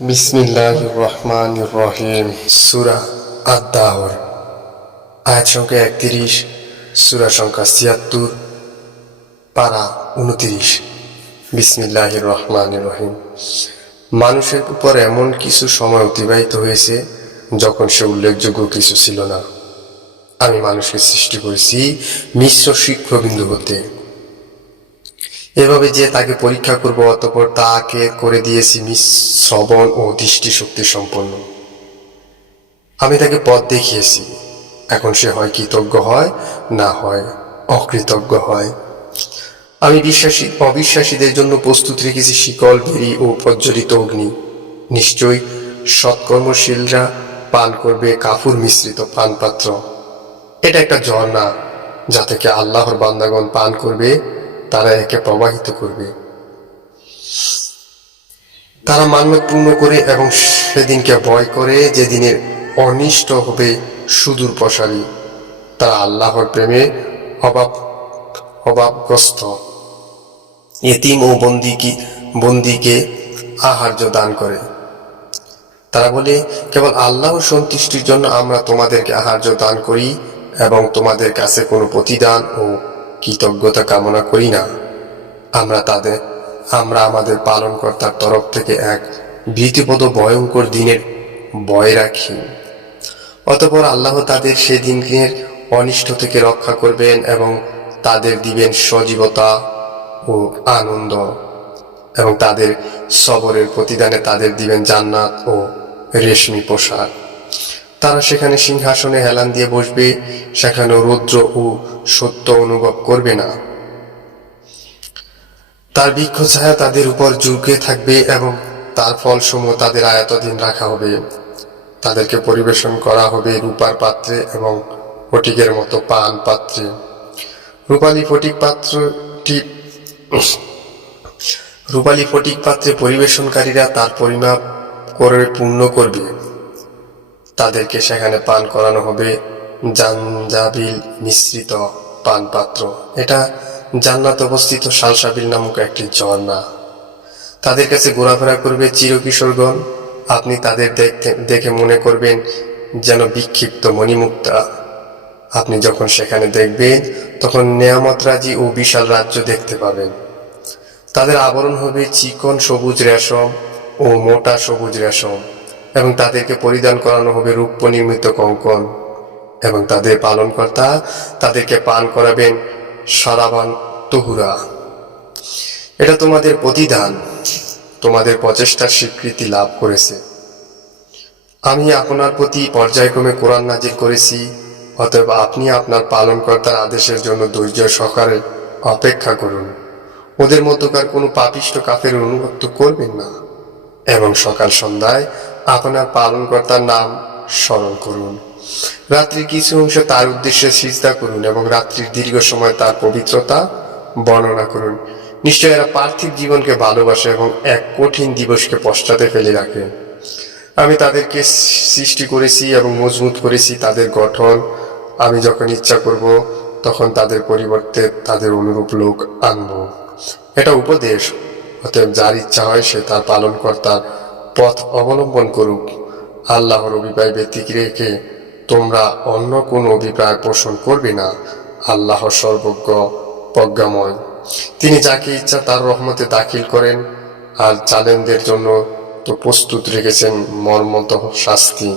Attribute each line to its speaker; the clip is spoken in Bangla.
Speaker 1: বিসমিল্লাহ রহমান রহিম। সুরা আদাওর আয়াত সংখ্যা একত্রিশ, সুরা সংখ্যা ছিয়াত্তর, পারা উনত্রিশ। বিসমিল্লাহ রহমান রহিম। মানুষের উপর এমন কিছু সময় অতিবাহিত হয়েছে যখন সে উল্লেখযোগ্য কিছু ছিল না। আমি মানুষকে সৃষ্টি করেছি মিশ্র শিক্ষবিন্দু হতে। এভাবে যে তাকে পরীক্ষা করব, অতপর তাকে করে দিয়েছি শ্রবণ ও দৃষ্টিশক্তি সম্পন্ন। আমি তাকে পথ দেখিয়েছি। এখন সে হয় কৃতজ্ঞ হয়, না হয় অকৃতজ্ঞ হয়। আমি বিশ্বাসী, অবিশ্বাসীদের জন্য প্রস্তুত রেখেছি শিকল, বেরি ও প্রজ্বলিত অগ্নি। নিশ্চয়ই সৎকর্মশীলরা পান করবে কাফুর মিশ্রিত পানপাত্র এটা একটা ঝর্ণা, যা থেকে আল্লাহর বান্দাগণ পান করবে তারা একে প্রবাহিত করবে। তারা মান্যত পূর্ণ করে এবং সেদিনকে ভয় করে যে দিনের অনিষ্ট হবে সুদূর প্রসারী। তারা আল্লাহর প্রেমে অভাব অভাবগ্রস্ত এতিম ও বন্দিকে বন্দিকে আহার্য দান করে। তারা বলে, কেবল আল্লাহ সন্তুষ্টির জন্য আমরা তোমাদেরকে আহার্য দান করি এবং তোমাদের কাছে কোনো প্রতিদান ও কৃতজ্ঞতা কামনা করি না। আমরা তাদের, আমরা আমাদের পালনকর্তার তরফ থেকে এক ভীতিপদ ভয়ঙ্কর দিনের ভয় রাখি। অতপর আল্লাহ তাদের সেদিনের অনিষ্ট থেকে রক্ষা করবেন এবং তাদের দিবেন সজীবতা ও আনন্দ এবং তাদের সবরের প্রতিদানে তাদের দিবেন জান্নাত ও রেশমি পোশাক। তারা সেখানে সিংহাসনে হেলান দিয়ে বসবে সেখানে রৌদ্র ও সত্য অনুভব করবে না। তার বৃক্ষ ছায়া তাদের উপর ঝুঁকে থাকবে এবং তার ফলসমূহ তাদের আয়তাধীন রাখা হবে। তাদেরকে পরিবেশন করা হবে রূপার পাত্রে এবং ফটিকের মতো পান পাত্রে। রূপালী ফটিক পাত্রটি রূপালী ফটিক পাত্রে পরিবেশনকারীরা তার পরিমাপ করে পূর্ণ করবে। তাদেরকে সেখানে পান করানো হবে। জানজাবিল মিশ্রিত পান পাত্র এটা জান্নাত অবস্থিত সালসাবিল নামক একটি ঝর্ণা। তাদের কাছে ঘোরাফেরা করবে চিরকিশোরগণ। আপনি তাদের দেখতে, দেখে মনে করবেন যেন বিক্ষিপ্ত মণিমুক্তা আপনি যখন সেখানে দেখবেন, তখন নেয়ামত রাজি ও বিশাল রাজ্য দেখতে পাবেন। তাদের আবরণ হবে চিকন সবুজ রেশম ও মোটা সবুজ রেশম। এবং তাদেরকে পরিধান করানো হবে রূপ নির্মিত কঙ্কন। এবং তাদের পালনকর্তা তাদেরকে পান করাবেন সারাবান তহুরা। এটা তোমাদের প্রতিদান। তোমাদের প্রচেষ্টার স্বীকৃতি লাভ করেছে। আমি আপনার প্রতি পর্যায়ক্রমে কোরআন নাজির করেছি, অতএব আপনি আপনার পালনকর্তার আদেশের জন্য ধৈর্য সহকারে অপেক্ষা করুন। ওদের মধ্যকার কোনো পাপিষ্ট কাফের অনুগত্য করবেন না। এবং সকাল সন্ধ্যায় আপনার পালনকর্তার নাম স্মরণ করুন। রাত্রির কিছু অংশ তার উদ্দেশ্যে সিজদা করুন এবং রাত্রির দীর্ঘ সময় তার পবিত্রতা বর্ণনা করুন। নিশ্চয় এরা পার্থিব জীবনকে ভালোবাসে এবং এক কঠিন দিবসকে পশ্চাতে ফেলে রাখে। আমি তাদেরকে সৃষ্টি করেছি এবং মজবুত করেছি তাদের গঠন। আমি যখন ইচ্ছা করব, তখন তাদের পরিবর্তে তাদের অনুরূপ লোক আনব। এটা উপদেশ, অতএব যার ইচ্ছা হয় সে তার পালনকর্তার পথ অবলম্বন করুক। আল্লাহর অভিপ্রায় ব্যতিক রেখে তোমরা অন্য কোনো অভিপ্রায় পোষণ করবে না। আল্লাহ সর্বজ্ঞ, প্রজ্ঞাময়। তিনি যাকে ইচ্ছা তার রহমতে দাখিল করেন। আর জালেমদের জন্য তো প্রস্তুত রেখেছেন মর্মত শাস্তি।